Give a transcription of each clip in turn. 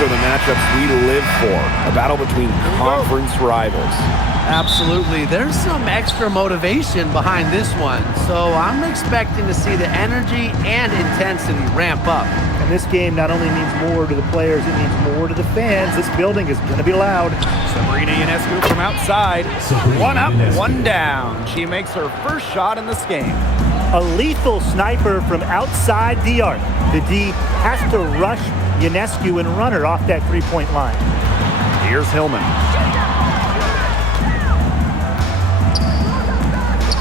are the matchups we live for. A battle between conference rivals. Absolutely. There's some extra motivation behind this one. So I'm expecting to see the energy and intensity ramp up. And this game not only means more to the players, it means more to the fans. This building is going to be loud. Sabrina Ionescu from outside. One up, one down. She makes her first shot in this game. A lethal sniper from outside the arc. The D has to rush Ionescu and run her off that three-point line. Here's Hillman.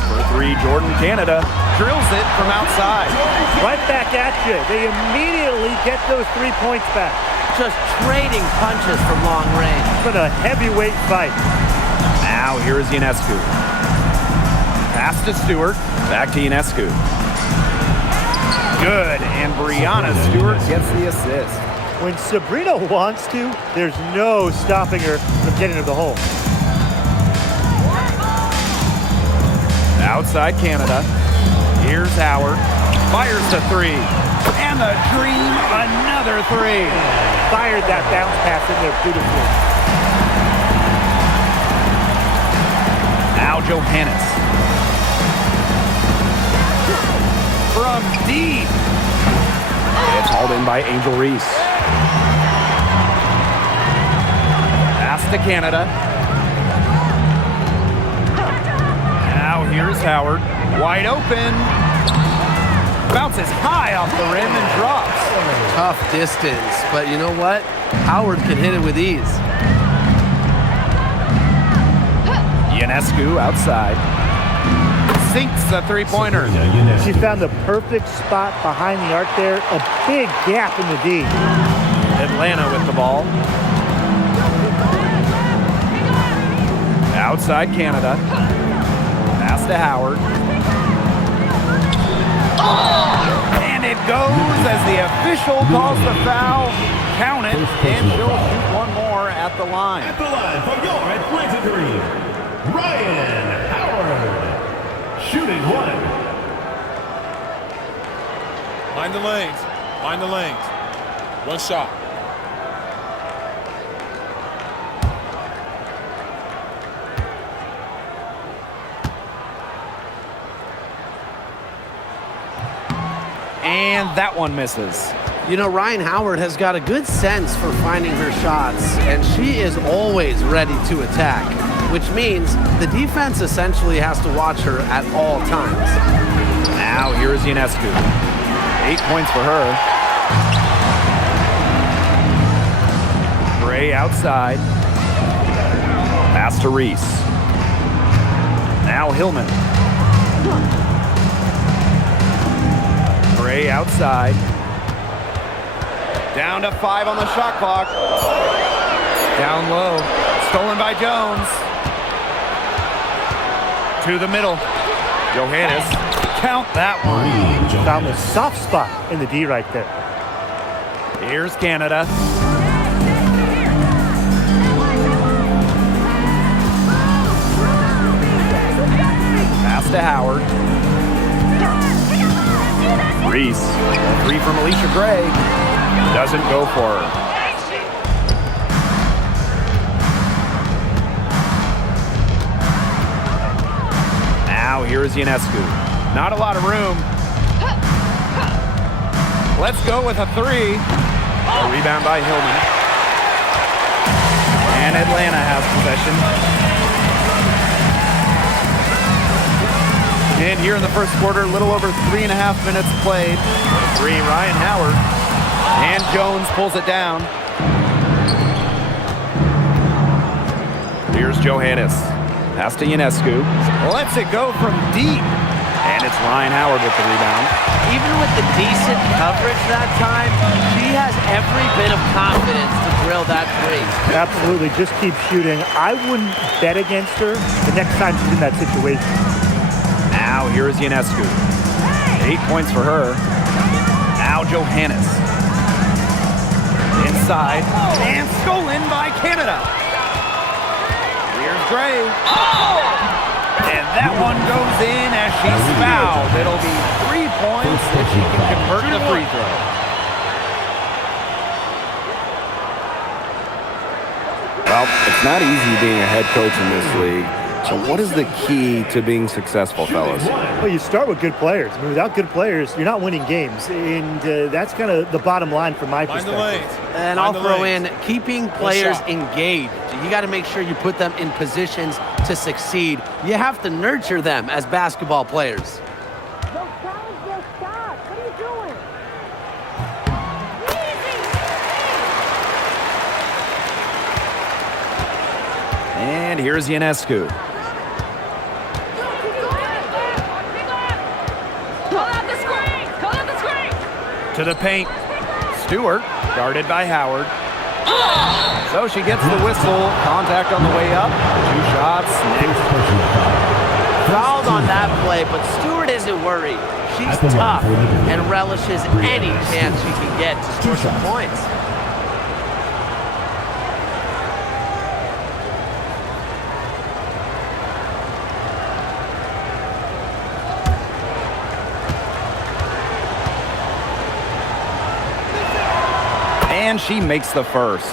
For three, Jordan Canada drills it from outside. Right back at you. They immediately get those 3 points back. Just trading punches from long range. For the heavyweight fight. Now here is Ionescu. Pass to Stewart. Back to Ionescu. Good, and Brianna Stewart gets the assist. When Sabrina wants to, there's no stopping her from getting to the hole. Outside Canada. Here's Howard. Fires to three. And the dream, another three. Fired that bounce pass in there beautifully. Now Johannes. From deep. It's hauled in by Angel Reese. Pass to Canada. Now here's Howard. Wide open. Bounces high off the rim and drops. Tough distance, but you know what? Howard can hit it with ease. Ionescu outside. Sinks the three-pointer. She found the perfect spot behind the arc there. A big gap in the D. Atlanta with the ball. Outside Canada. Pass to Howard. And it goes as the official calls the foul. Count it, and she'll shoot one more at the line. At the line for your Atlanta Dream, Ryan Howard. Shooting one. Mind the lanes. Mind the lanes. One shot. And that one misses. You know, Ryan Howard has got a good sense for finding her shots, and she is always ready to attack, which means the defense essentially has to watch her at all times. Now here is Ionescu. 8 points for her. Gray outside. Pass to Reese. Now Hillman. Gray outside. Down to 5 on the shot clock. Down low. Stolen by Jones. To the middle. Johannes. Count that one. Found the soft spot in the D right there. Here's Canada. Pass to Howard. Reese. Three from Alicia Gray. Doesn't go for her. Now here is Ionescu. Not a lot of room. Let's go with a three. A rebound by Hillman. And Atlanta has possession. And here in the first quarter, a little over 3.5 minutes played. Three, Ryan Howard. And Jones pulls it down. Here's Johannes. Pass to Ionescu. Lets it go from deep. And it's Ryan Howard with the rebound. Even with the decent coverage that time, she has every bit of confidence to drill that three. Absolutely, just keep shooting. I wouldn't bet against her the next time she's in that situation. Now here is Ionescu. 8 points for her. Now Johannes. Inside. And stolen by Canada. Here's Gray. And that one goes in as she's fouled. It'll be 3 points if she can convert the free throw. Well, it's not easy being a head coach in this league. So what is the key to being successful, fellas? Well, you start with good players. I mean, without good players, you're not winning games. And that's kind of the bottom line from my Find the perspective. lanes. And Find I'll the throw lanes. in keeping players shot. engaged. You got to make sure you put them in positions to succeed. You have to nurture them as basketball players. No challenge their shot. What are you doing? And here's Ionescu. To the paint. Stewart, guarded by Howard. So she gets the whistle. Contact on the way up. 2 shots. Fouled on that play, but Stewart isn't worried. She's tough and relishes any chance she can get to score some points. And she makes the first.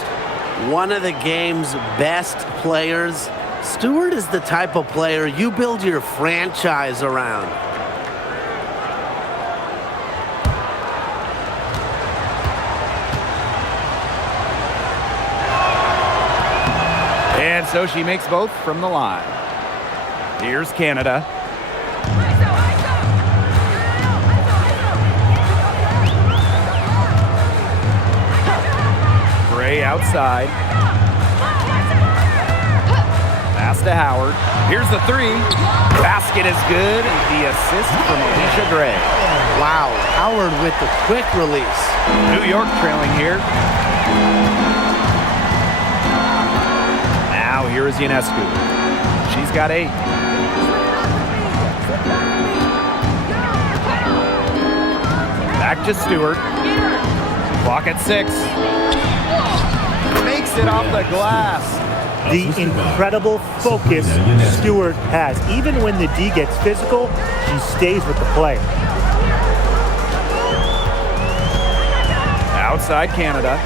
One of the game's best players. Stewart is the type of player you build your franchise around. And so she makes both from the line. Here's Canada. Gray outside. Pass to Howard. Here's the 3. Basket is good. The assist from Alicia Gray. Wow, Howard with the quick release. New York trailing here. Now here is Ionescu. She's got 8. Back to Stewart. Clock at 6. Makes it off the glass. The incredible focus Stewart has. Even when the D gets physical, she stays with the play. Outside Canada.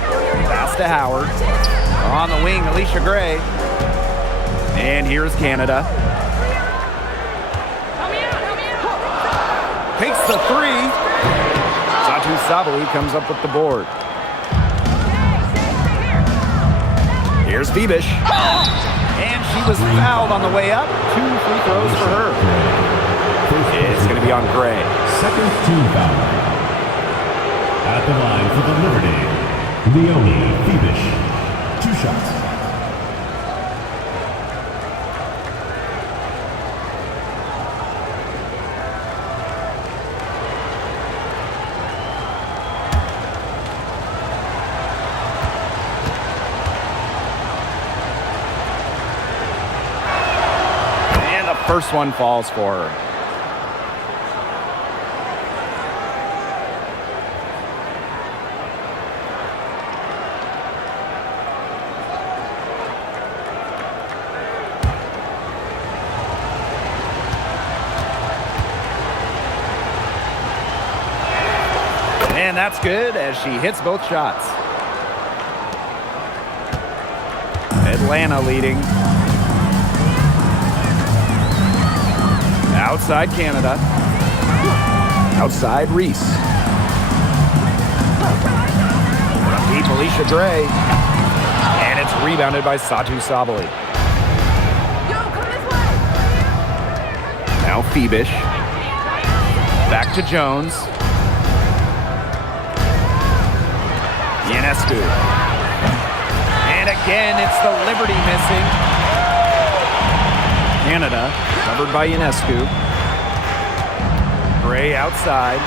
Pass to Howard. On the wing, Alicia Gray. And here's Canada. Takes the 3. Satu Sabali comes up with the board. Here's Phoebish. And she was fouled on the way up. 2 free throws for her. It's going to be on Gray. Second team foul. At the line for the Liberty, Leonie Phoebish. 2 shots. First one falls for her. And that's good as she hits both shots. Atlanta leading. Outside Canada. Outside Reese. From deep, Alicia Gray. And it's rebounded by Satu Sabali. Now Phoebish. Back to Jones. Ionescu. And again, it's the Liberty missing. Canada, covered by Ionescu. Gray outside.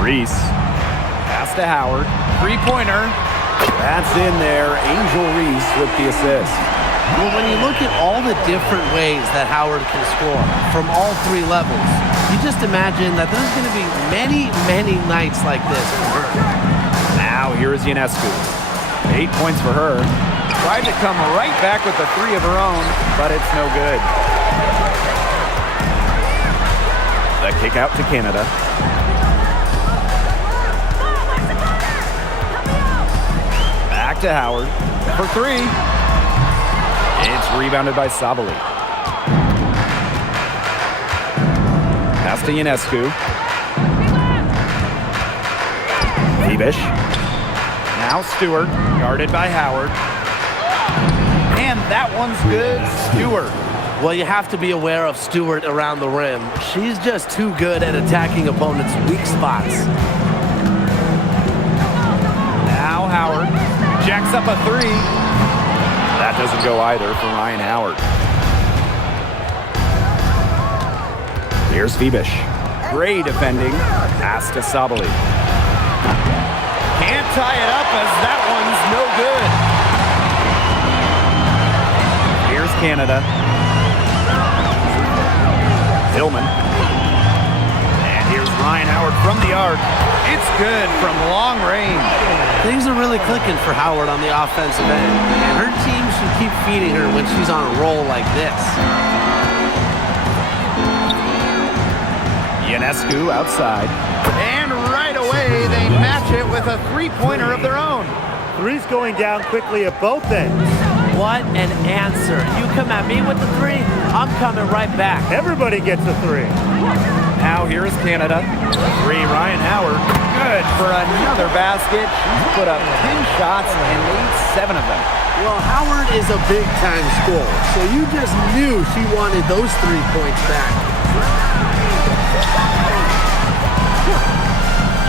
Reese. Pass to Howard. 3-pointer. That's in there. Angel Reese with the assist. Well, when you look at all the different ways that Howard can score from all 3 levels, you just imagine that there's going to be many, many nights like this for her. Now here is Ionescu. 8 points for her. Tried to come right back with the 3 of her own, but it's no good. The kick out to Canada. Back to Howard. for three. It's rebounded by Sabali. Pass to Ionescu. Fibish. Now Stewart, guarded by Howard. And that one's good. Stewart. Well, you have to be aware of Stewart around the rim. She's just too good at attacking opponents' weak spots. Now Howard jacks up a three. That doesn't go either for Ryan Howard. Here's Fibish. Gray defending. Pass to Sabali. Can't tie it up as that one's no good. Here's Canada. Hillman. And here's Ryan Howard from the arc. It's good from long range. Things are really clicking for Howard on the offensive end, and her team should keep feeding her when she's on a roll like this. Ionescu outside. And right away, they match it with a three-pointer of their own. Three's going down quickly at both ends. What an answer. You come at me with the three, I'm coming right back. Everybody gets a three. Now here is Canada. Three, Ryan Howard. Good for another basket. She's put up 10 shots and made 7 of them. Well, Howard is a big-time scorer, so you just knew she wanted those 3 points back.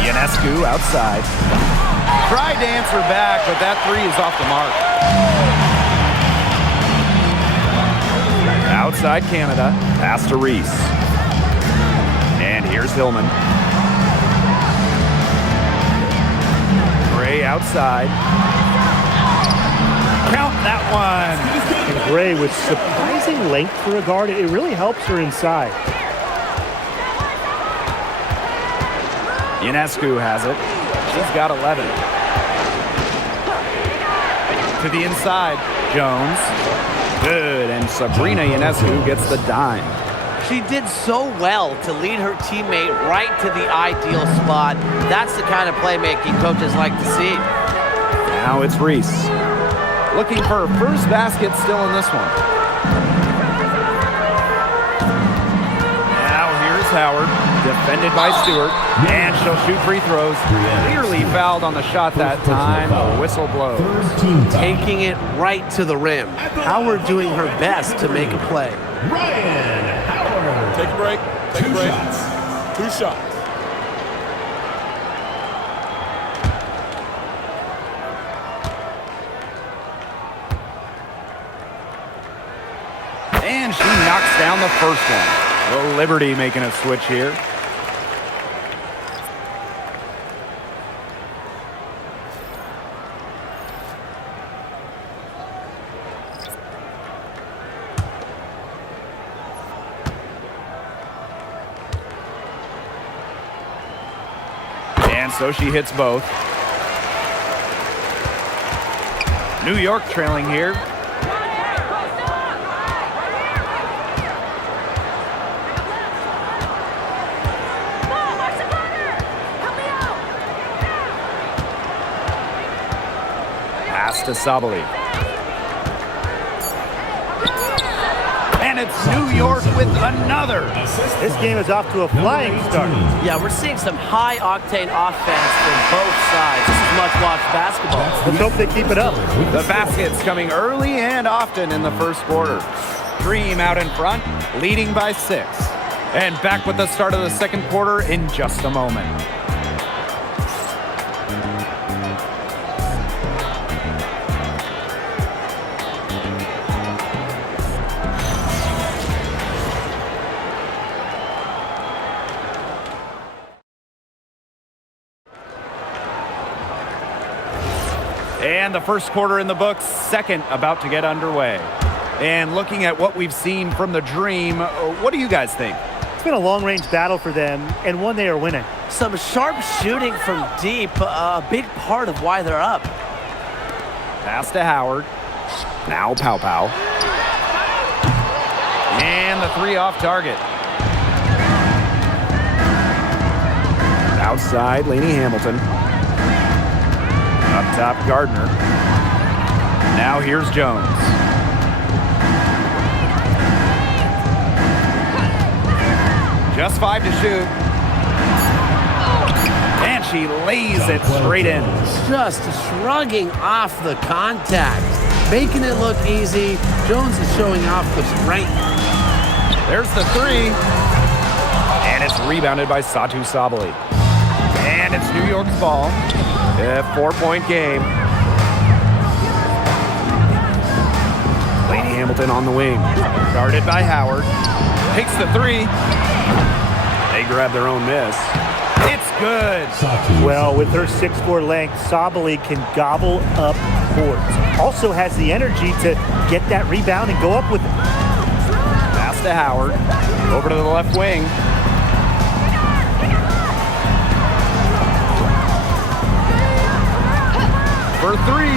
Ionescu outside. Tried to answer back, but that three is off the mark. Outside Canada. Pass to Reese. And here's Hillman. Gray outside. Count that one. And Gray with surprising length for a guard. It really helps her inside. Ionescu has it. She's got 11. To the inside. Jones. Good. And Sabrina Ionescu gets the dime. She did so well to lead her teammate right to the ideal spot. That's the kind of playmaking coaches like to see. Now it's Reese. Looking for her first basket still in this one. Now here's Howard. Defended by Stewart. And she'll shoot free throws. Clearly fouled on the shot that time. The whistle blows. Taking it right to the rim. Howard doing her best to make a play. Ryan Howard. Take a break. Take a break. 2 shots. And she knocks down the first one. The Liberty making a switch here. And so she hits both. New York trailing here. Pass to Sabali. And it's New York with another. This game is off to a flying start. Yeah, we're seeing some high-octane offense from both sides. This is much-watched basketball. Let's hope they keep it up. The baskets coming early and often in the first quarter. Dream out in front, leading by 6. And back with the start of the second quarter in just a moment. And the first quarter in the books, second about to get underway. And looking at what we've seen from the Dream, what do you guys think? It's been a long-range battle for them, and one they are winning. Some sharp shooting from deep, a big part of why they're up. Pass to Howard. Now Pow Pow. And the three off target. Outside, Lainey Hamilton. Up top, Gardner. Now here's Jones. Just 5 to shoot. And she lays it straight in. Just shrugging off the contact, making it look easy. Jones is showing off the strength. There's the 3. And it's rebounded by Satu Sabali. And it's New York's ball. A 4-point game. Laney Hamilton on the wing. Guarded by Howard. Takes the 3. They grab their own miss. It's good. Well, with her 6'4" length, Sabali can gobble up boards. Also has the energy to get that rebound and go up with it. Pass to Howard. Over to the left wing. For 3.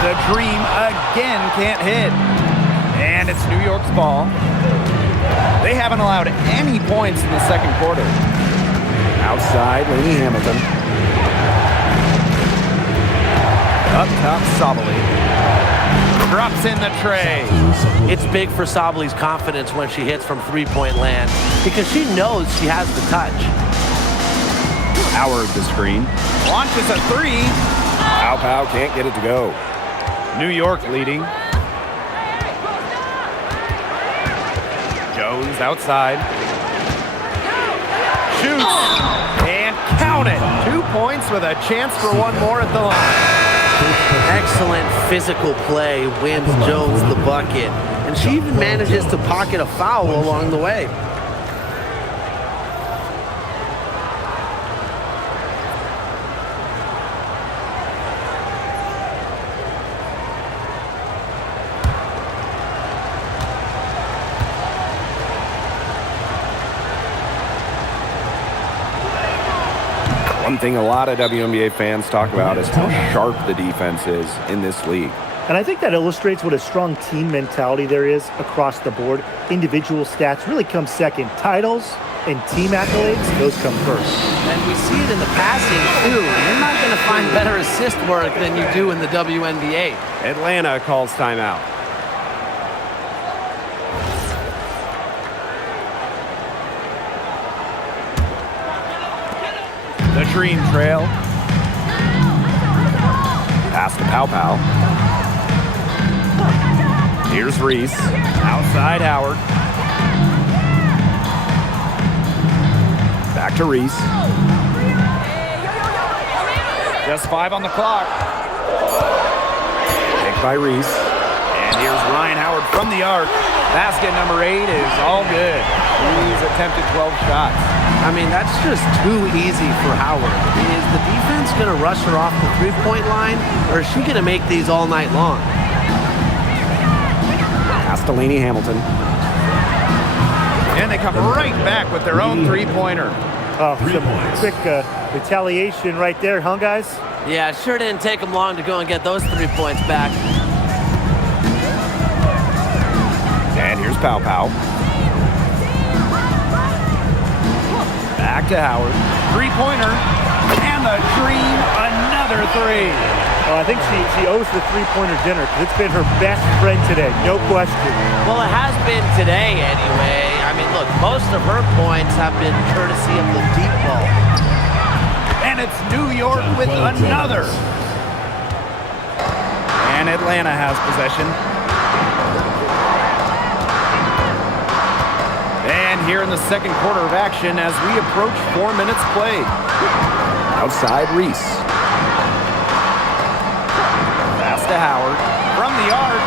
The Dream again can't hit. And it's New York's ball. They haven't allowed any points in the second quarter. Outside, Laney Hamilton. Up top, Sabali. Drops in the tray. It's big for Sabali's confidence when she hits from three-point land because she knows she has the touch. Howard the screen. Launches a 3. Pow can't get it to go. New York leading. Jones outside. Shoots. And count it. 2 points with a chance for one more at the line. Excellent physical play wins Jones the bucket. And she even manages to pocket a foul along the way. One thing a lot of WNBA fans talk about is how sharp the defense is in this league. And I think that illustrates what a strong team mentality there is across the board. Individual stats really come second. Titles and team accolades, those come first. And we see it in the passing, too. You're not going to find better assist work than you do in the WNBA. Atlanta calls timeout. The Dream trail. Pass to Pow. Here's Reese. Outside Howard. Back to Reese. Just 5 on the clock. Picked by Reese. And here's Ryan Howard from the arc. Basket number 8 is all good. He's attempted 12 shots. I mean, that's just too easy for Howard. Is the defense going to rush her off the three-point line, or is she going to make these all night long? Pass to Laney Hamilton. And they come right back with their own three-pointer. Oh, some quick retaliation right there, huh, guys? Yeah, it sure didn't take them long to go and get those 3 points back. And here's Pow. Back to Howard. Three-pointer. And the Dream, another 3. Well, I think she owes the three-pointer dinner because it's been her best friend today, no question. Well, it has been today anyway. I mean, look, most of her points have been courtesy of the deep ball. And it's New York with another. And Atlanta has possession. And here in the second quarter of action as we approach 4 minutes played. Outside Reese. Pass to Howard from the arc.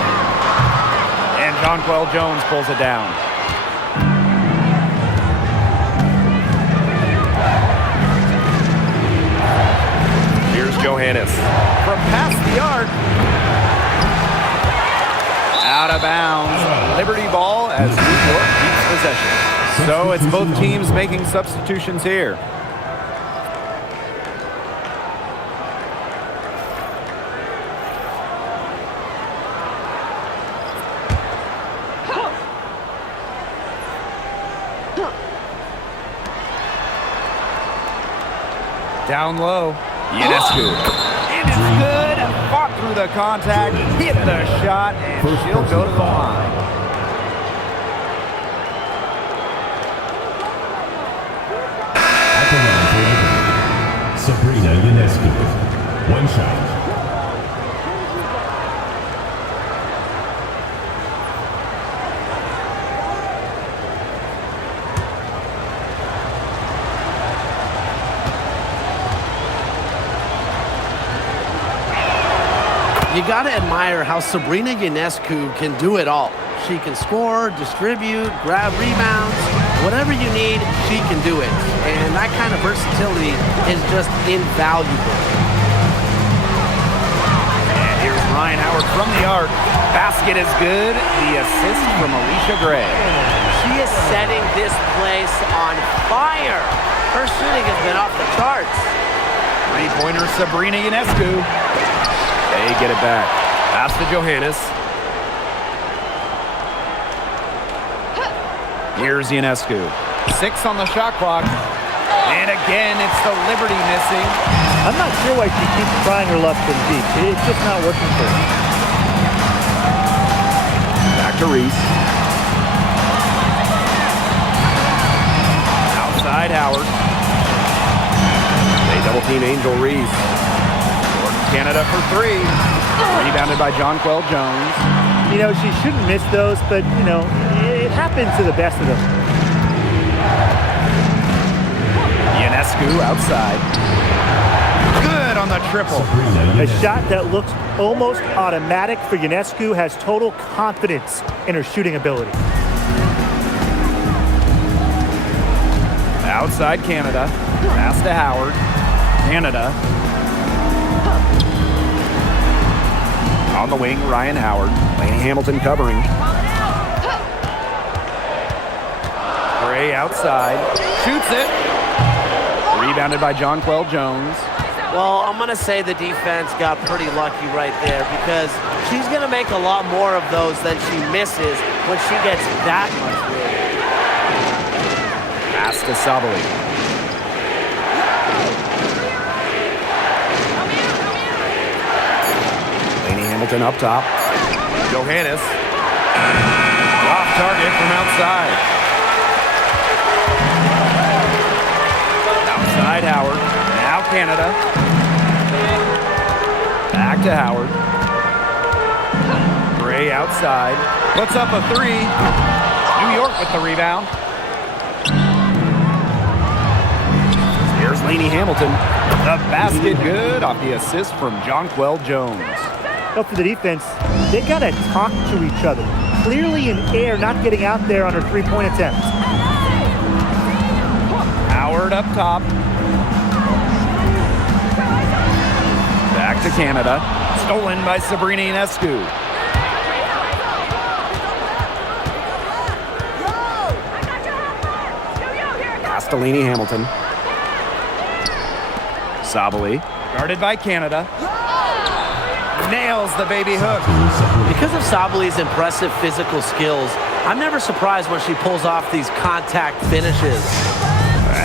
And Jonquel Jones pulls it down. Here's Johannes from past the arc. Out of bounds. Liberty ball as New York keeps possession. So it's both teams making substitutions here. Down low, Ionescu. And it's good. Fought through the contact, hit the shot, and she'll go to the line. At the line for Liberty, Sabrina Ionescu. One shot. You got to admire how Sabrina Ionescu can do it all. She can score, distribute, grab rebounds. Whatever you need, she can do it. And that kind of versatility is just invaluable. And here's Ryan Howard from the arc. Basket is good. The assist from Alicia Gray. She is setting this place on fire. Her shooting has been off the charts. Three-pointer Sabrina Ionescu. They get it back. Pass to Johannes. Here's Ionescu. 6 on the shot clock. And again, it's the Liberty missing. I'm not sure why she keeps trying her luck from deep. It's just not working for her. Back to Reese. Outside Howard. They double team Angel Reese. Canada for 3. Rebounded by Jonquel Jones. You know, she shouldn't miss those, but, you know, it happens to the best of them. Ionescu outside. Good on the triple. A shot that looks almost automatic for Ionescu, has total confidence in her shooting ability. Outside Canada. Pass to Howard. Canada. On the wing, Ryan Howard. Laney Hamilton covering. Gray outside. Shoots it. Rebounded by Jonquel Jones. Well, I'm going to say the defense got pretty lucky right there because she's going to make a lot more of those than she misses when she gets that much room. Pass to Sabali. Hamilton up top. Johannes. Off target from outside. Outside Howard. Now Canada. Back to Howard. Gray outside. Puts up a 3. New York with the rebound. Here's Laney Hamilton. The basket good off the assist from Jonquel Jones. Up for the defense, they got to talk to each other. Clearly in air, not getting out there on her three-point attempt. Howard up top. Back to Canada. Stolen by Sabrina Ionescu. Pass to Laney Hamilton. Sabali. Guarded by Canada. Nails the baby hook. Because of Sabali's impressive physical skills, I'm never surprised when she pulls off these contact finishes.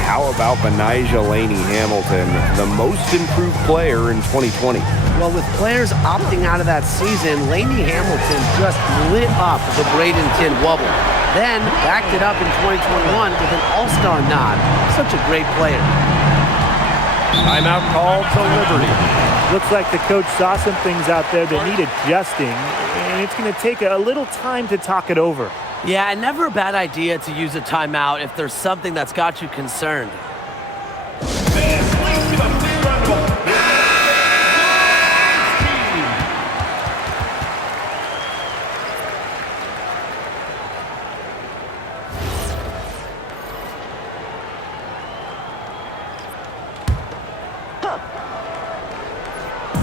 How about Benijah Laney Hamilton, the most improved player in 2020? Well, with players opting out of that season, Laney Hamilton just lit up the Bradenton Wubble. Then backed it up in 2021 with an all-star nod. Such a great player. Timeout called to Liberty. Looks like the coach saw some things out there that need adjusting, and it's going to take a little time to talk it over. Yeah, and never a bad idea to use a timeout if there's something that's got you concerned.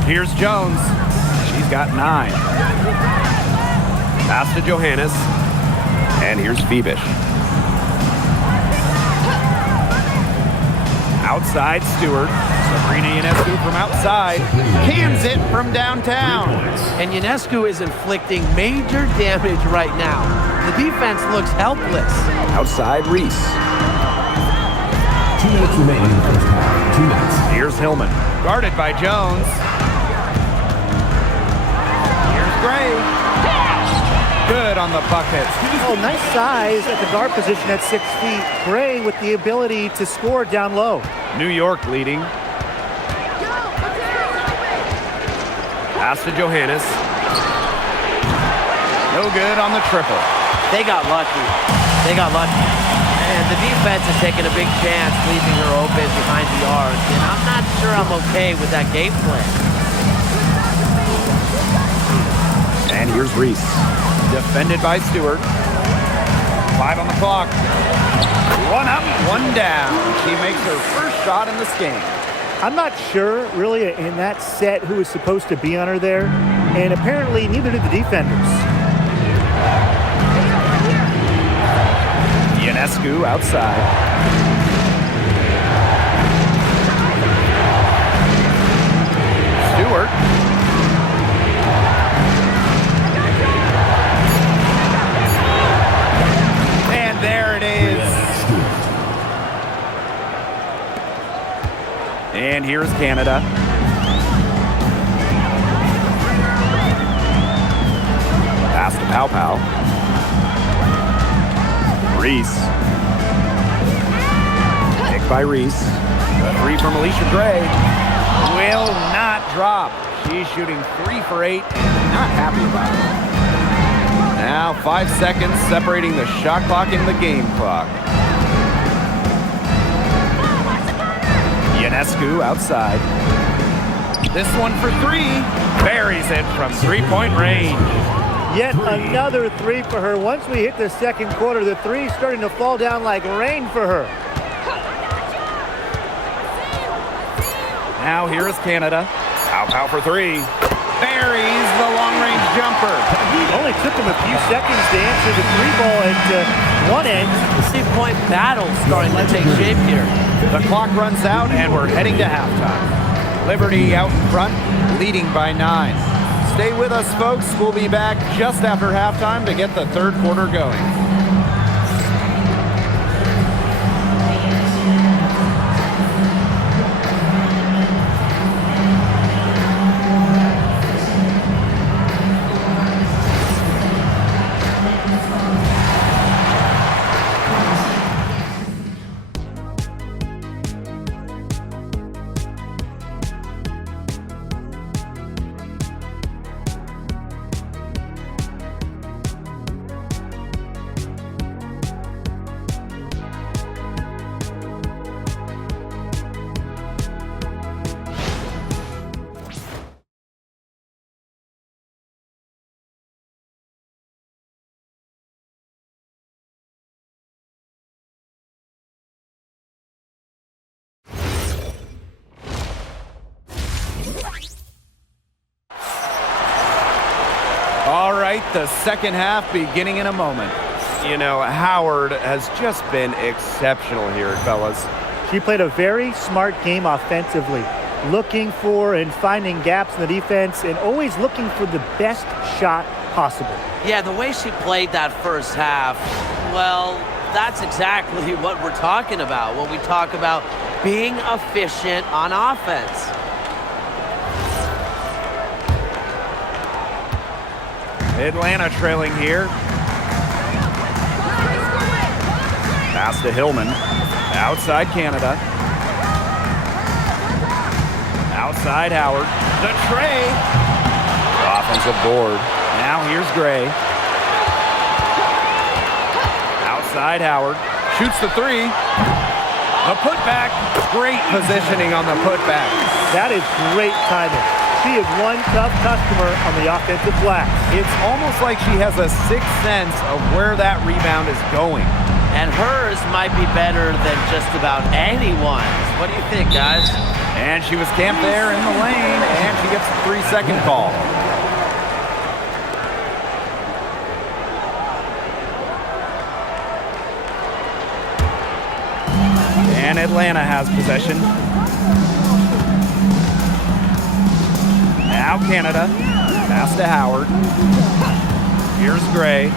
Here's Jones. She's got 9. Pass to Johannes. And here's Phoebish. Outside Stewart. Sabrina Ionescu from outside. Cans it from downtown. And Ionescu is inflicting major damage right now. The defense looks helpless. Outside Reese. 2 minutes remaining in the first half. 2 minutes. Here's Hillman. Guarded by Jones. on the buckets. Oh, nice size at the guard position at 6 feet. Gray with the ability to score down low. New York leading. Pass to Johannes. No good on the triple. They got lucky. And the defense is taking a big chance, leaving her open behind the arc. And I'm not sure I'm okay with that game plan. And here's Reese. Defended by Stewart. 5 on the clock. 1 up, 1 down. She makes her first shot in this game. I'm not sure, really, in that set who was supposed to be on her there. And apparently, neither did the defenders. Ionescu outside. Stewart. And there it is. And here's Canada. Pass to Pow Pow. Reese. Picked by Reese. The 3 from Alicia Gray. Will not drop. She's shooting 3 for 8 and not happy about it. Now 5 seconds separating the shot clock and the game clock. Ionescu outside. This one for 3. Buries it from 3-point range. Yet another 3 for her. Once we hit the second quarter, the 3 starting to fall down like rain for her. Now here is Canada. Pow Pow for 3. Buries the long-range jumper. Only took him a few seconds to answer the 3 ball at one end. The 3-point battle starting to take shape here. The clock runs out and we're heading to halftime. Liberty out in front, leading by 9. Stay with us, folks. We'll be back just after halftime to get the third quarter going. All right, the second half beginning in a moment. You know, Howard has just been exceptional here, fellas. She played a very smart game offensively, looking for and finding gaps in the defense and always looking for the best shot possible. Yeah, the way she played that first half, well, that's exactly what we're talking about when we talk about being efficient on offense. Atlanta trailing here. Pass to Hillman. Outside Canada. Outside Howard. The tray. Offensive board. Now here's Gray. Outside Howard. Shoots the 3. A putback. Great positioning on the putback. That is great timing. She is one tough customer on the offensive glass. It's almost like she has a sixth sense of where that rebound is going. And hers might be better than just about anyone's. What do you think, guys? And she was camped there in the lane, and she gets the 3-second call. And Atlanta has possession. Now Canada. Pass to Howard. Here's Gray.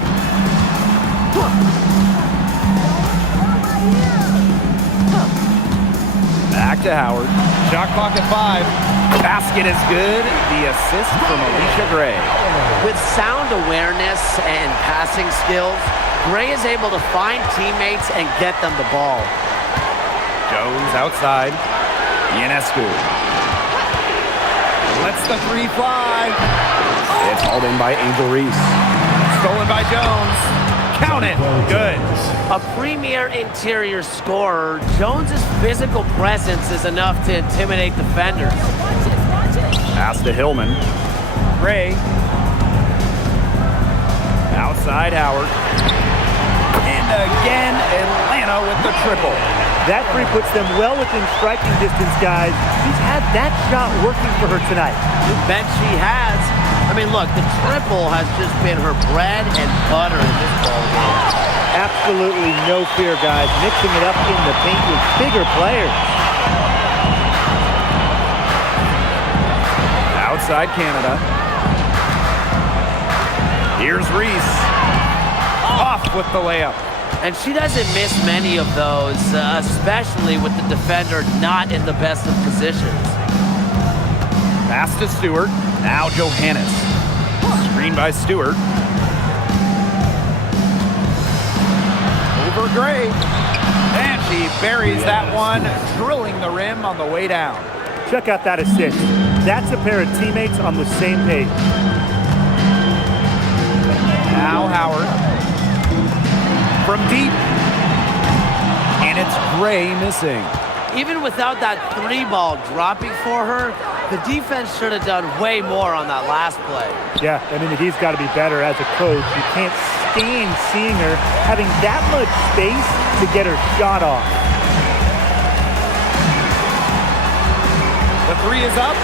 Back to Howard. Shot clock at 5. Basket is good. The assist from Alicia Gray. With sound awareness and passing skills, Gray is able to find teammates and get them the ball. Jones outside. Ionescu lets the three fly. It's hauled in by Angel Reese. Stolen by Jones. Count it. Good. A premier interior scorer, Jones's physical presence is enough to intimidate defenders. Pass to Hillman. Gray. Outside Howard. And again, Atlanta with the triple. That three puts them well within striking distance, guys. She's had that shot working for her tonight. You bet she has. I mean, look, the triple has just been her bread and butter in this ball game. Absolutely no fear, guys. Mixing it up in the paint with bigger players. Outside Canada. Here's Reese. Off with the layup. And she doesn't miss many of those, especially with the defender not in the best of positions. Pass to Stewart. Now Johannes. Screen by Stewart. Over Gray. And she buries that one, drilling the rim on the way down. Check out that assist. That's a pair of teammates on the same page. Now Howard. From deep. And it's Gray missing. Even without that three ball dropping for her, the defense should have done way more on that last play. Yeah, I mean, he's got to be better as a coach. You can't stand seeing her having that much space to get her shot off. The three is up.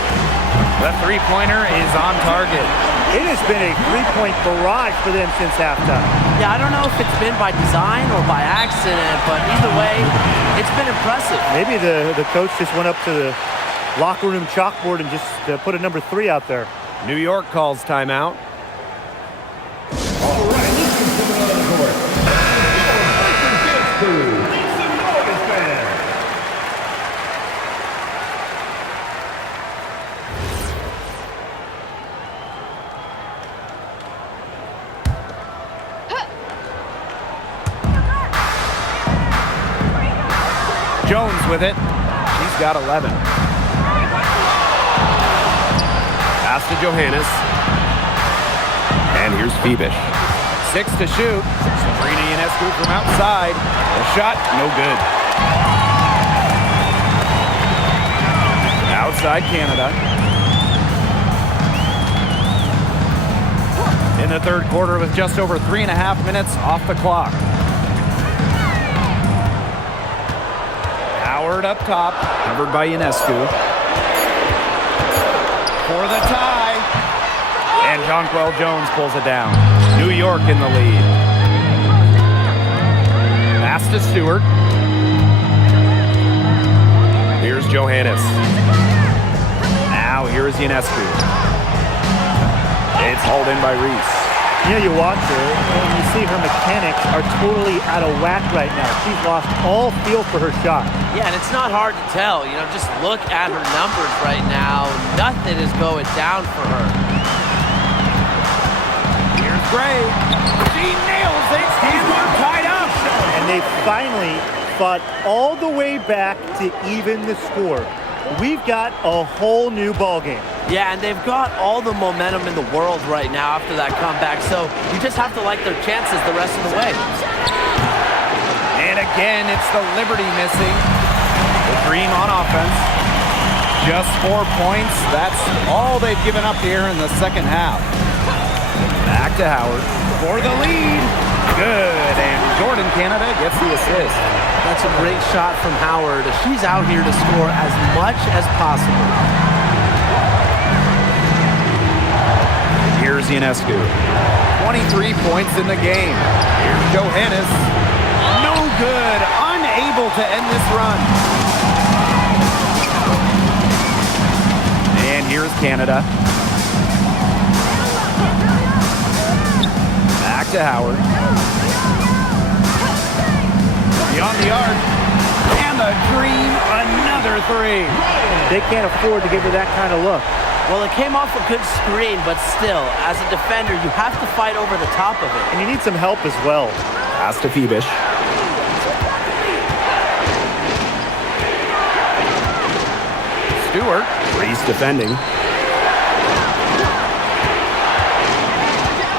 The three-pointer is on target. It has been a three-point barrage for them since halftime. Yeah, I don't know if it's been by design or by accident, but either way, it's been impressive. Maybe the coach just went up to the locker room chalkboard and just put a number 3 out there. New York calls timeout. All right, coming on the court. Jones with it. She's got 11. Pass to Johannes. And here's Phoebish. 6 to shoot. Sabrina Ionescu from outside. The shot, no good. Outside Canada. In the third quarter with just over 3.5 minutes off the clock. Howard up top, covered by Ionescu. For the tie. And Jonquel Jones pulls it down. New York in the lead. Pass to Stewart. Here's Johannes. Now here's Ionescu. It's hauled in by Reese. You know, you watch her, and you see her mechanics are totally out of whack right now. She's lost all feel for her shot. Yeah, and it's not hard to tell. You know, just look at her numbers right now. Nothing is going down for her. Here's Gray. She nails it, and we're tied up. And they finally fought all the way back to even the score. We've got a whole new ballgame. Yeah, and they've got all the momentum in the world right now after that comeback, so you just have to like their chances the rest of the way. And again, it's the Liberty missing. The Dream on offense. Just 4 points. That's all they've given up here in the second half. Back to Howard for the lead. Good, and Jordan Canada gets the assist. That's a great shot from Howard. She's out here to score as much as possible. Here's Ionescu. 23 points in the game. Here's Johannes. No good. Unable to end this run. And here's Canada. Back to Howard. Beyond the arc. And the dream, another three. They can't afford to give her that kind of look. Well, it came off a good screen, but still, as a defender, you have to fight over the top of it. And you need some help as well. Pass to Phoebish. Stewart. Reese defending.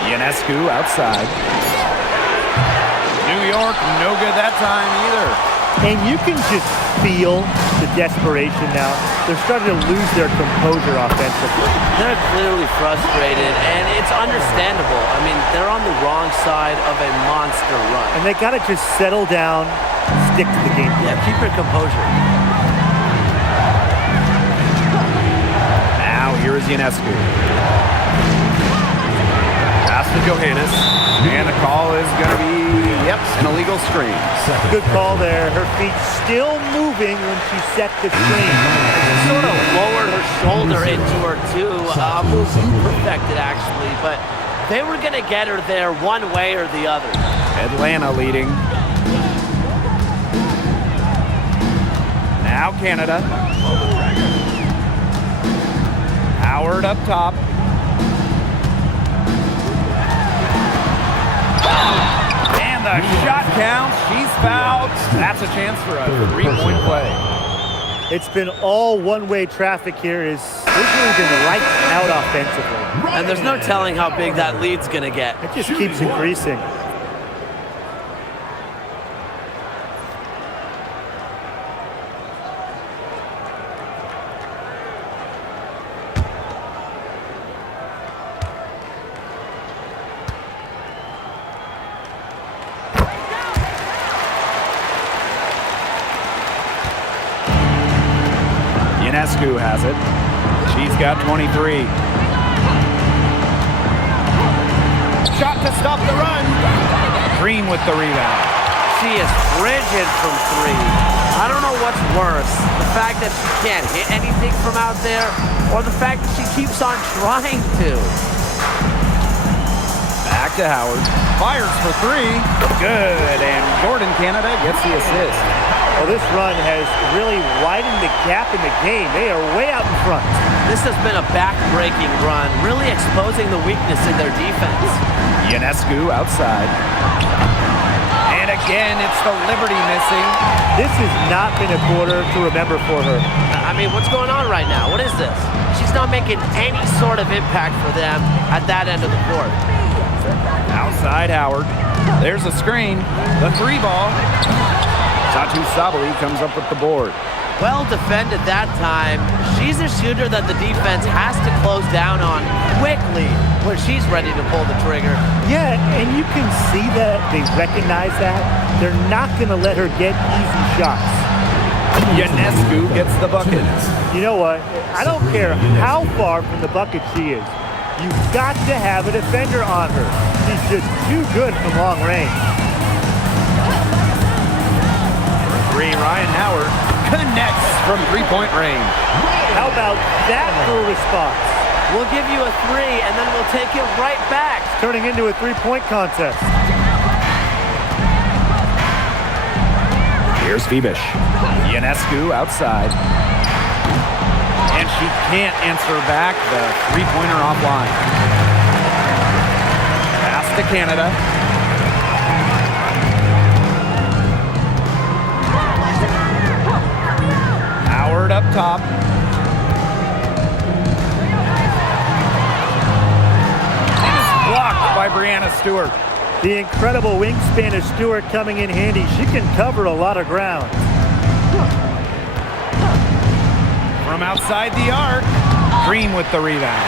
Ionescu outside. New York, no good that time either. And you can just feel the desperation now. They're starting to lose their composure offensively. They're clearly frustrated, and it's understandable. I mean, they're on the wrong side of a monster run. And they got to just settle down, stick to the game. Yeah, keep your composure. Now here is Ionescu. Pass to Johannes. And the call is going to be, an illegal screen. Good call there. Her feet still moving when she set the screen. Sort of lowered her shoulder into her, too. A move you perfected, actually. But they were going to get her there one way or the other. Atlanta leading. Now Canada. Howard up top. And the shot counts. She's fouled. That's a chance for a three-point play. It's been all one-way traffic here. There's really been lights out offensively. And there's no telling how big that lead's going to get. It just keeps increasing. Ionescu has it. She's got 23. Shot to stop the run. Green with the rebound. She is frigid from three. I don't know what's worse, the fact that she can't hit anything from out there, or the fact that she keeps on trying to. Back to Howard. Fires for three. Good. And Jordan Canada gets the assist. Well, this run has really widened the gap in the game. They are way out in front. This has been a back-breaking run, really exposing the weakness in their defense. Ionescu outside. And again, it's the Liberty missing. This has not been a quarter to remember for her. I mean, what's going on right now? What is this? She's not making any sort of impact for them at that end of the court. Outside Howard. There's a screen. The three ball. Satu Sabali comes up with the board. Well defended that time. She's a shooter that the defense has to close down on quickly when she's ready to pull the trigger. Yeah, and you can see that they recognize that. They're not going to let her get easy shots. Ionescu gets the bucket. You know what? I don't care how far from the bucket she is. You've got to have a defender on her. She's just too good from long range. Ryan Howard connects from three-point range. How about that for a response? We'll give you a three, and then we'll take it right back. It's turning into a three-point contest. Here's Phoebish. Ionescu outside. And she can't answer back the three-pointer offline. Pass to Canada. Howard up top. And it's blocked by Breanna Stewart. The incredible wingspan of Stewart coming in handy. She can cover a lot of ground. From outside the arc, Green with the rebound.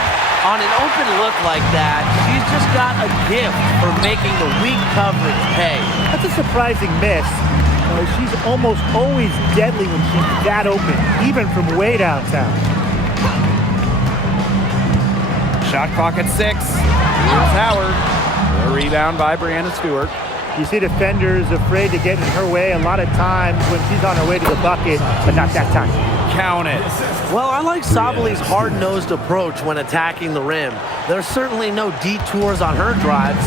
On an open look like that, she's just got a gift for making the weak coverage pay. That's a surprising miss. She's almost always deadly when she's that open, even from way downtown. Shot clock at 6. Here's Howard. The rebound by Breanna Stewart. You see defenders afraid to get in her way a lot of times when she's on her way to the bucket, but not that time. Count it. Well, I like Sabali's hard-nosed approach when attacking the rim. There's certainly no detours on her drives.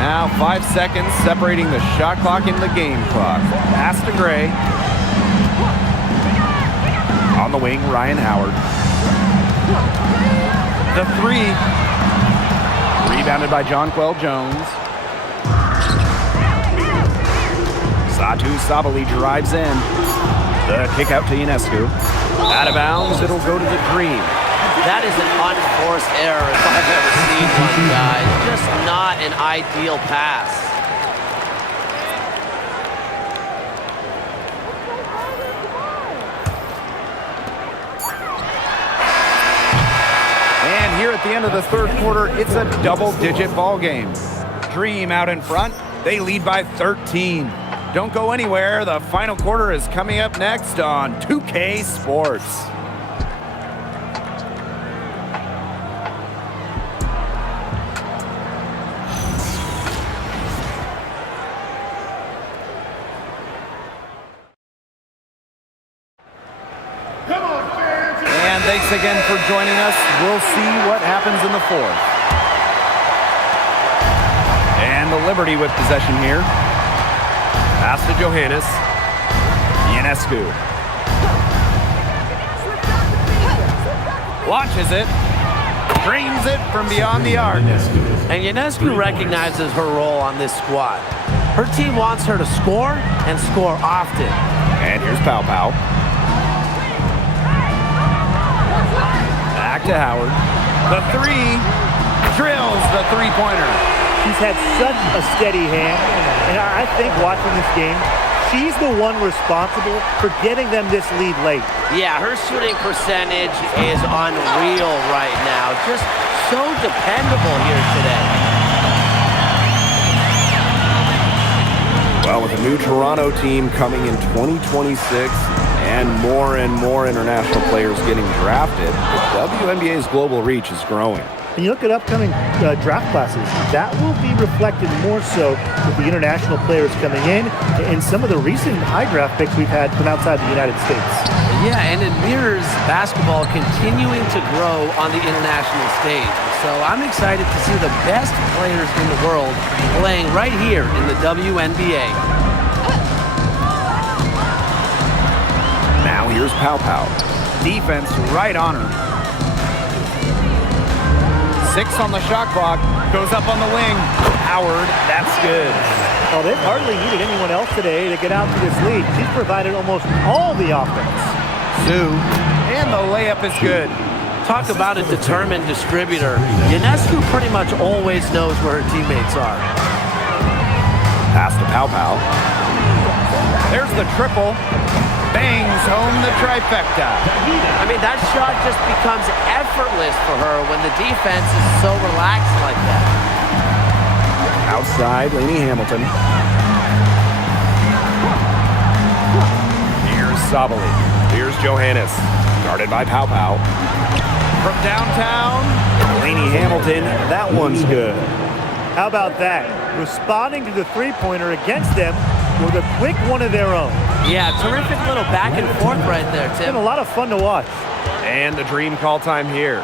Now 5 seconds separating the shot clock and the game clock. Pass to Gray. On the wing, Ryan Howard. The three. Rebounded by Jonquel Jones. Satu Sabali drives in. The kick out to Ionescu. Out of bounds, it'll go to the Dream. That is an unforced error if I've ever seen one, guys. Just not an ideal pass. And here at the end of the third quarter, it's a double-digit ball game. Dream out in front. They lead by 13. Don't go anywhere. The final quarter is coming up next on 2K Sports. And thanks again for joining us. We'll see what happens in the fourth. And the Liberty with possession here. Pass to Johannes. Ionescu. Launches it. Dreams it from beyond the arc. And Ionescu recognizes her role on this squad. Her team wants her to score and score often. And here's Pau Pau. Back to Howard. The three. Drills the three-pointer. She's had such a steady hand, and I think watching this game, she's the one responsible for getting them this lead late. Yeah, her shooting percentage is unreal right now. Just so dependable here today. Well, with a new Toronto team coming in 2026 and more international players getting drafted, the WNBA's global reach is growing. And you look at upcoming draft classes, that will be reflected more so with the international players coming in and some of the recent high draft picks we've had from outside the United States. Yeah, and it mirrors basketball continuing to grow on the international stage. So I'm excited to see the best players in the world playing right here in the WNBA. Now here's Pau Pau. Defense right on her. 6 on the shot clock. Goes up on the wing. Howard, that's good. Well, they've hardly needed anyone else today to get out to this lead. She's provided almost all the offense. Sue, and the layup is good. Talk about a determined distributor. Ionescu pretty much always knows where her teammates are. Pass to Pau Pau. There's the triple. Bangs home the trifecta. I mean, that shot just becomes effortless for her when the defense is so relaxed like that. Outside, Lainey Hamilton. Here's Sabali. Here's Johannes. Guarded by Pau Pau. From downtown, Lainey Hamilton. That one's good. How about that? Responding to the three-pointer against them with a quick one of their own. Yeah, terrific little back and forth right there, It's Tim. been a lot of fun to watch. And the Dream call time here.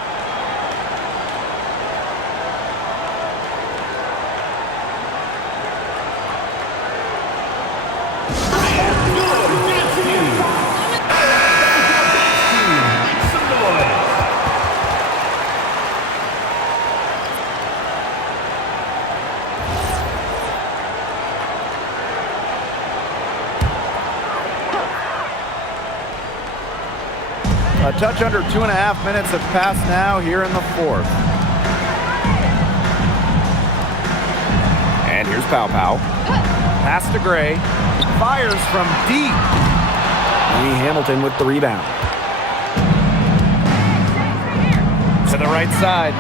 A touch under 2.5 minutes have passed now here in the fourth. And here's Pau Pau. Pass to Gray. Fires from deep. Lainey Hamilton with the rebound. To the right side.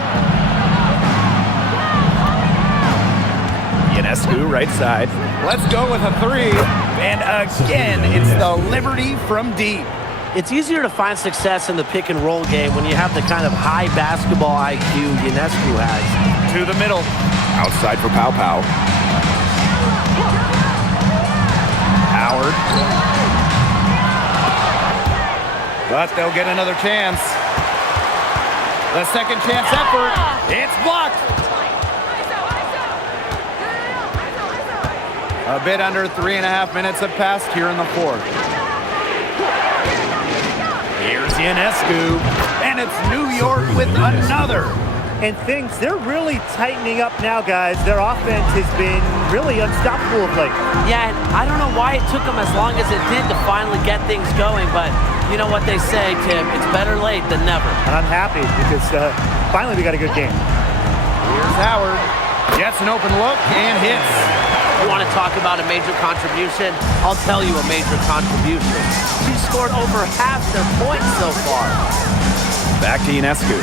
Ionescu, right side. Let's go with a three. And again, it's the Liberty from deep. It's easier to find success in the pick and roll game when you have the kind of high basketball IQ Ionescu has. To the middle. Outside for Pau Pau. Howard. But they'll get another chance. The second chance effort. It's blocked. A bit under 3.5 minutes have passed here in the fourth. Here's Ionescu, and it's New York with another. And they're really tightening up now, guys. Their offense has been really unstoppable of late. Yeah, and I don't know why it took them as long as it did to finally get things going, but you know what they say, Tim, it's better late than never. And I'm happy because finally we got a good game. Here's Howard. Gets an open look and hits. You want to talk about a major contribution? I'll tell you a major contribution. She scored over half their points so far. Back to Ionescu.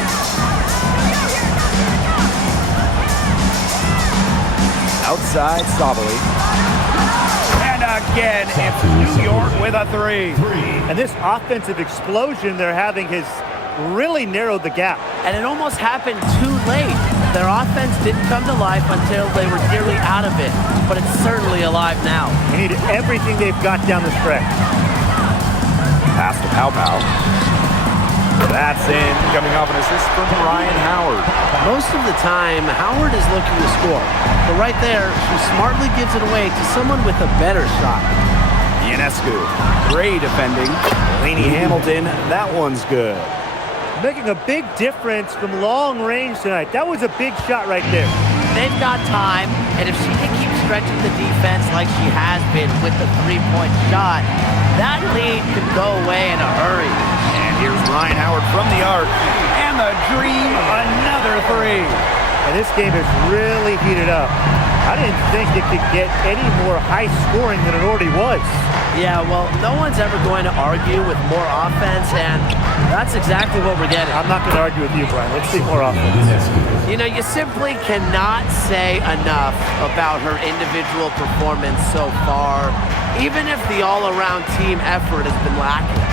Outside Sabali. And again, it's New York with a three. And this offensive explosion they're having has really narrowed the gap. And it almost happened too late. Their offense didn't come to life until they were nearly out of it, but it's certainly alive now. They need everything they've got down the stretch. Pass to Pau Pau. That's in, coming off an assist from Ryan Howard. Most of the time, Howard is looking to score, but right there, she smartly gives it away to someone with a better shot. Ionescu, great defending. Lainey Hamilton, that one's good. Making a big difference from long range tonight. That was a big shot right there. They've got time, and if she can keep stretching the defense like she has been with the three-point shot, that lead could go away in a hurry. And here's Ryan Howard from the arc. And the Dream, another three. And this game has really heated up. I didn't think it could get any more high scoring than it already was. Yeah, well, no one's ever going to argue with more offense, and that's exactly what we're getting. I'm not going to argue with you, Brian. Let's see more offense. You know, you simply cannot say enough about her individual performance so far, even if the all-around team effort has been lacking.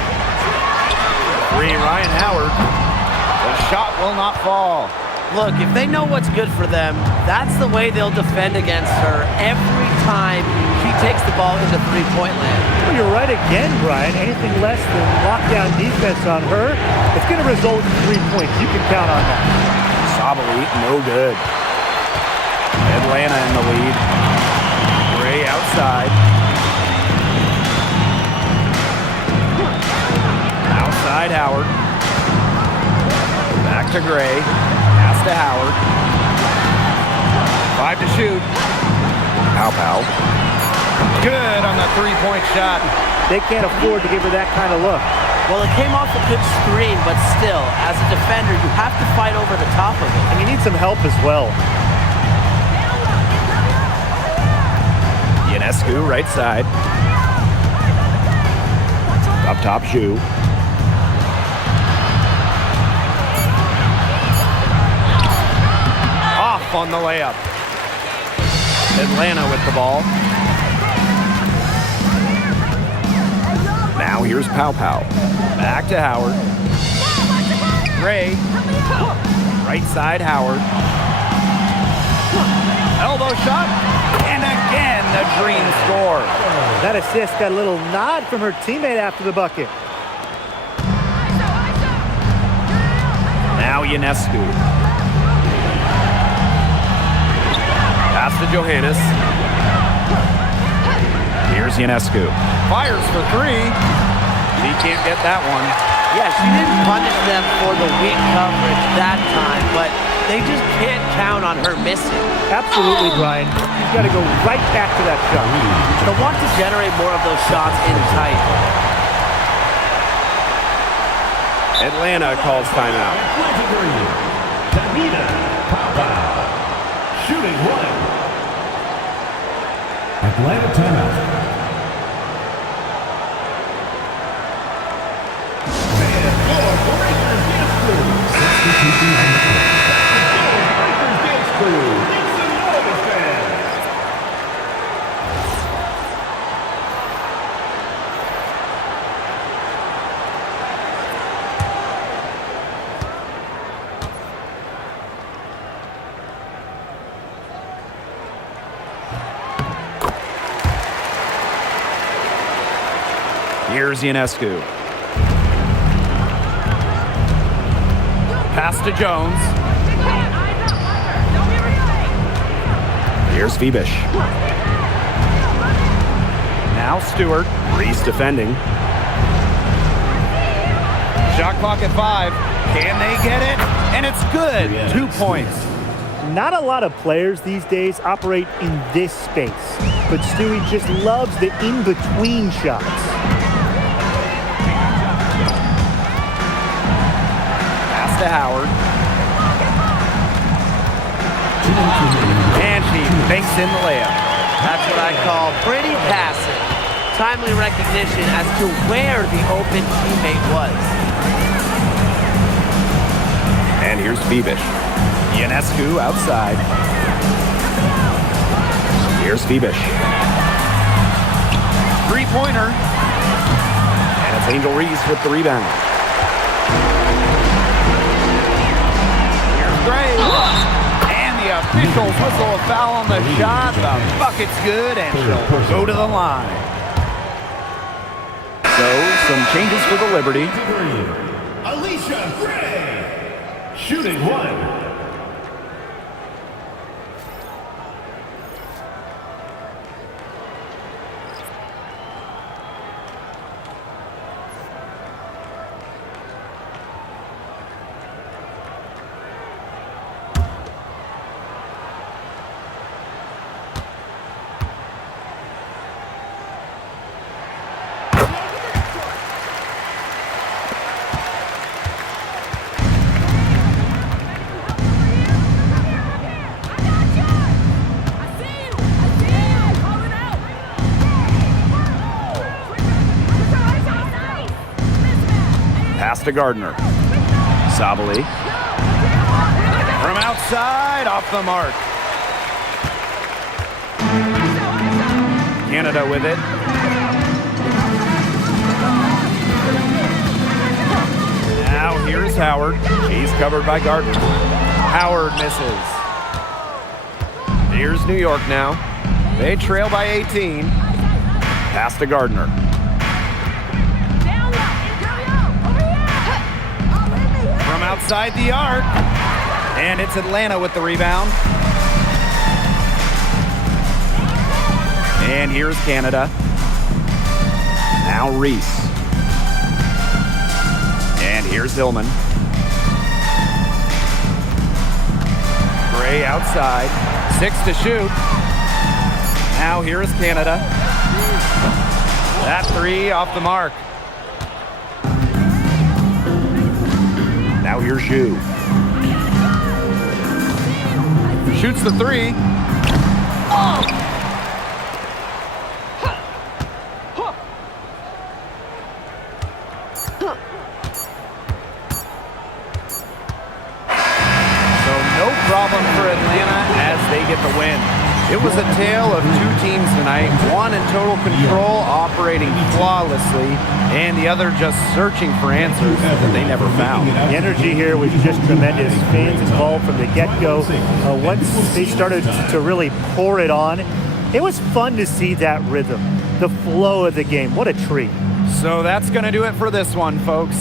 Three, Ryan Howard. The shot will not fall. Look, if they know what's good for them, that's the way they'll defend against her every time she takes the ball into three-point land. Well, you're right again, Brian. Anything less than lockdown defense on her, it's going to result in 3 points. You can count on that. Sabali, no good. Atlanta in the lead. Gray outside. Outside Howard. Back to Gray. Pass to Howard. 5 to shoot. Pau Pau. Good on the three-point shot. They can't afford to give her that kind of look. Well, it came off a good screen, but still, as a defender, you have to fight over the top of it. And you need some help as well. Ionescu, right side. Up top, Zhu. Off on the layup. Atlanta with the ball. Now here's Pau Pau. Back to Howard. Gray. Right side, Howard. Elbow shot. And again, the Dream score. That assist got a little nod from her teammate after the bucket. Now Ionescu. Pass to Johannes. Here's Ionescu. Fires for three. He can't get that one. Yeah, she didn't punish them for the weak coverage that time, but they just can't count on her missing. Absolutely, Brian. She's got to go right back to that shot. They'll want to generate more of those shots in tight. Atlanta calls timeout. Shooting one. Atlanta timeout. Here's Ionescu. Pass to Jones. Here's Fibish. Now Stewart. Reese defending. Shot clock at 5. Can they get it? And it's good. 2 points. Not a lot of players these days operate in this space, but Stewie just loves the in-between shots. Pass to Howard. And she banks in the layup. That's what I call pretty passive. Timely recognition as to where the open teammate was. And here's Fibish. Ionescu outside. Here's Fibish. Three-pointer. And it's Angel Reese with the rebound. Here's Gray. And the officials whistle a foul on the shot. The bucket's good, and she'll go to the line. So, some changes for the Liberty. Alicia Gray, shooting 1. Pass to Gardner. Sabali. From outside, off the mark. Canada with it. Now here's Howard. He's covered by Gardner. Howard misses. Here's New York now. They trail by 18. Pass to Gardner. From outside the arc. And it's Atlanta with the rebound. And here's Canada. Now Reese. And here's Hillman. Gray outside. 6 to shoot. Now here is Canada. That 3 off the mark. Now here's Zhu. Shoots the 3. Problem for Atlanta as they get the win. It was a tale of 2 teams tonight, one in total control, operating flawlessly, and the other just searching for answers that they never found. The energy here was just tremendous. Fans involved from the get-go. Once they started to really pour it on, it was fun to see that rhythm, the flow of the game. What a treat. So that's going to do it for this one, folks.